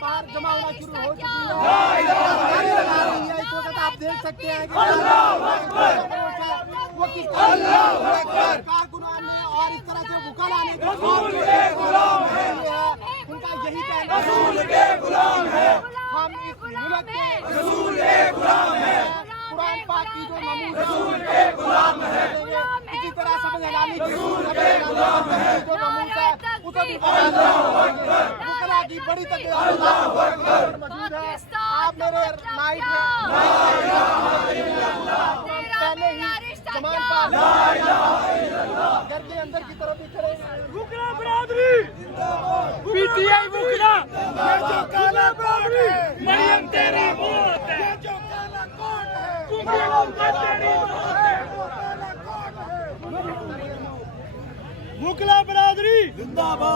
बाहर जमा होना शुरू हो चुकी है। आप देख सकते हैं वो किस कारकुनान ने और इस तरह से वकाला ने उनका यही कहना है हम इस मुल्क के रसूल के गुलाम हैं। कुरान पाक की जो नमूने रसूल के गुलाम हैं। इसी तरह समझ हलाली की जो नमूने है उसे भी वकाला की बड़ी तकलीफ मौजूद है। आप मेरे नाइट में पहले ही जमान पास घर के अंदर की तरफ भी खड़े मुकरा बरादरी पीटीआई मुकरा ये जो काला कोट है मरियम तेरी मौत है। ये जो काला कोट है मरियम तेरी मौत है। मुकरा बरादरी जिंदाबाद।